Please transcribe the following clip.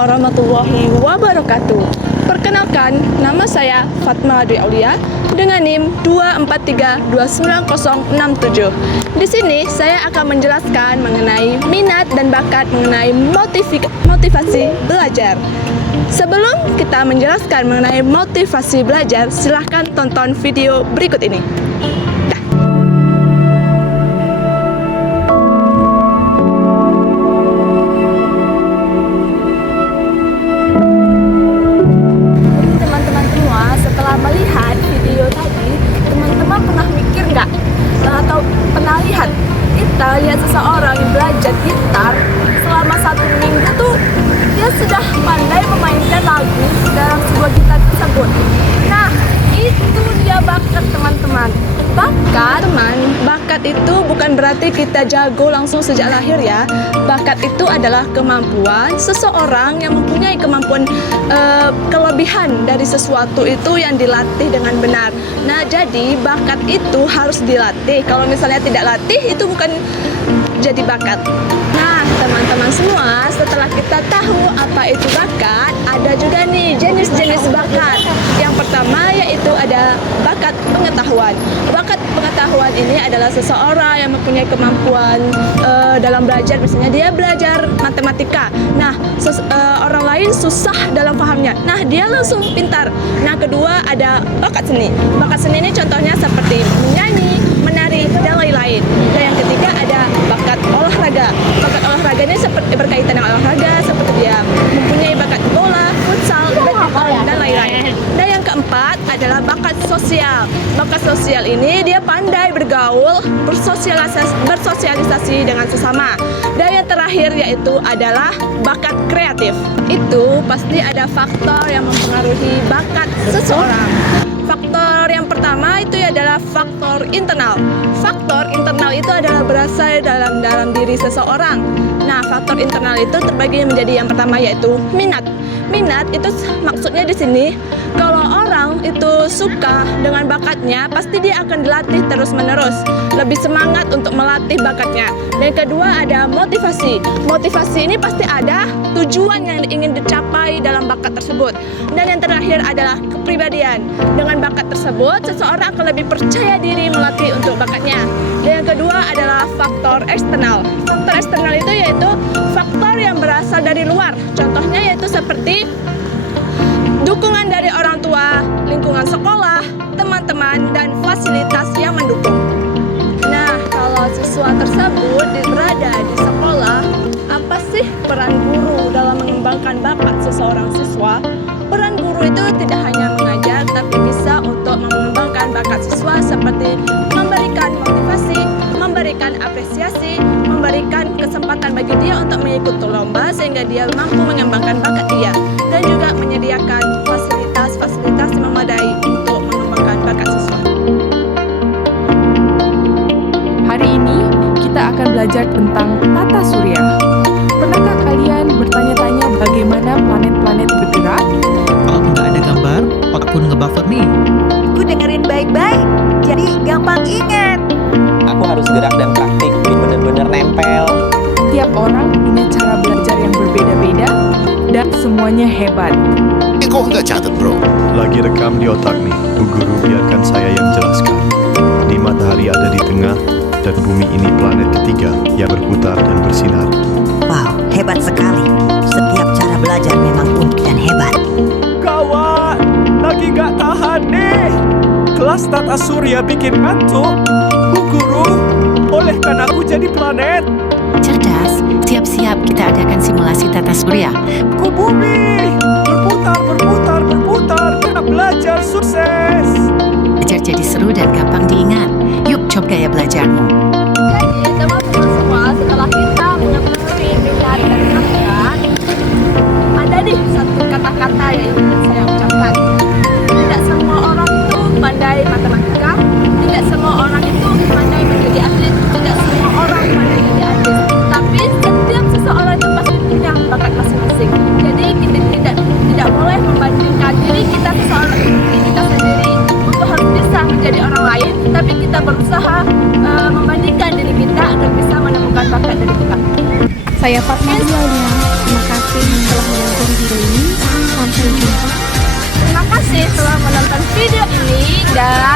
warahmatullahi wabarakatuh. Perkenalkan, nama saya Fatma Dwi Aulia dengan NIM 2432967. Di sini saya akan menjelaskan mengenai minat dan bakat mengenai motivasi belajar. Sebelum kita menjelaskan mengenai motivasi belajar, silahkan tonton video berikut ini. Melihat video tadi, teman-teman pernah mikir nggak atau pernah lihat kita lihat seseorang yang belajar gitar selama 1 minggu tuh dia sudah pandai memainkan lagu dalam sebuah gitar tersebut. Nah, itu dia bakat, teman-teman. Bakat itu bukan berarti kita jago langsung sejak lahir ya. Bakat itu adalah kemampuan seseorang yang mempunyai kemampuan kelebihan dari sesuatu itu yang dilatih dengan benar. Nah, jadi bakat itu harus dilatih. Kalau misalnya tidak latih, itu bukan jadi bakat. Nah, teman-teman semua, setelah kita tahu apa itu bakat, ada juga nih jenis-jenis bakat. Yang pertama yaitu ada bakat pengetahuan. Bakat pengetahuan ini adalah seseorang yang mempunyai kemampuan dalam belajar. Misalnya dia belajar matematika. Nah, orang lain susah dalam pahamnya. Nah, dia langsung pintar. Nah, kedua ada bakat seni. Bakat seni ini contohnya seperti menyanyi, menari, dan lain-lain. Dan yang ketiga ada bakat olahraga. Bakat olahraga ini seperti berkaitan dengan olahraga, seperti dia mempunyai bakat bola, futsal, badminton, dan lain-lain. Dan yang keempat adalah bakat sosial. Bakat sosial ini dia pandai bergaul, bersosialisasi dengan sesama. Dan yang terakhir yaitu adalah bakat kreatif. Itu pasti ada faktor yang mempengaruhi bakat seseorang. Faktor yang pertama itu adalah faktor internal. Faktor internal itu adalah berasal dalam diri seseorang. Nah, faktor internal itu terbagi menjadi yang pertama yaitu minat. Minat itu maksudnya di sini kalau orang itu suka dengan bakatnya, pasti dia akan dilatih terus-menerus, lebih semangat untuk melatih bakatnya. Dan kedua ada motivasi. Motivasi ini pasti ada tujuan yang ingin dicapai dalam bakat tersebut. Dan yang terakhir adalah kepribadian. Dengan bakat tersebut, seseorang akan lebih percaya diri melatih untuk bakatnya. Dan yang kedua adalah faktor eksternal. Faktor eksternal itu yaitu faktor yang berasal dari luar. Contohnya yaitu seperti dukungan dari orang tua, lingkungan sekolah, teman-teman, dan fasilitas yang mendukung. Nah, kalau siswa tersebut berada di sekolah, apa sih peran guru dalam mengembangkan bakat seseorang siswa? Peran guru itu tidak hanya mengajar, tapi bisa untuk mengembangkan bakat siswa seperti memberikan motivasi, memberikan apresiasi, memberikan kesempatan bagi dia untuk mengikuti lomba sehingga dia mampu mengembangkan bakat dia, dan juga menyediakan fasilitas-fasilitas yang memadai untuk mengembangkan bakat siswa. Hari ini kita akan belajar tentang tata surya. Pernahkah kalian bertanya-tanya bagaimana planet-planet bergerak? Kalau nggak ada gambar, otakku ngebuffer nih. Aku dengerin baik-baik, jadi gampang ingat. Aku harus gerak dan praktik, bener-bener nempel. Tiap orang punya cara belajar yang berbeda-beda dan semuanya hebat. Kok nggak catat, bro? Lagi rekam di otak nih, Bu Guru, biarkan saya yang jelaskan. Di matahari ada di tengah, dan bumi ini planet ketiga yang berputar dan bersinar. Wow, hebat sekali. Setiap cara belajar memang unik dan hebat. Kawan, lagi nggak tahan nih. Kelas tata surya bikin ngantuk. Bu Guru, bolehkan aku jadi planet? Cerdas, siap-siap kita adakan simulasi tata surya. Ku bumi, berputar. Kita belajar sukses. Belajar jadi seru dan gampang diingat. Yuk, coba gaya belajarmu. Jadi, teman-teman semua, setelah kita mengetahui minat dan bakat, ada nih satu kata-kata yang ingin saya ucapkan. Tidak semua orang itu pandai matematika, tidak semua orang itu pandai menjadi atlet, tidak semua orang pandai menjadi artis. Tapi setiap seseorang itu pasti punya bakat masing-masing. Jadi kita tidak boleh membandingkan diri kita sendiri untuk harus bisa menjadi orang lain, tapi kita berusaha membandingkan diri kita agar bisa menemukan bakat dari kita. Saya Fatma Dialnya. Terima kasih. kasih telah menonton video ini. Sampai jumpa. Terima kasih telah menonton video ini dan